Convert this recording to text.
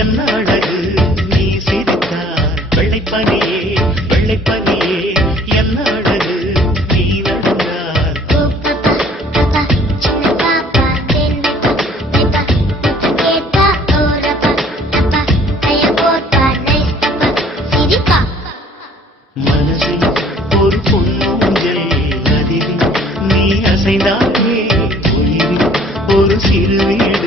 என்ன அழகு நீ சிரித்தார் வெள்ளைப்பனியே வெள்ளைப்பனியே என்ன அழகு நீ நடந்தார் மனசில் ஒரு பொன்னூஞ்சல் நதிவில் நீ அசைந்தாயே ஒரு சிறு வீடு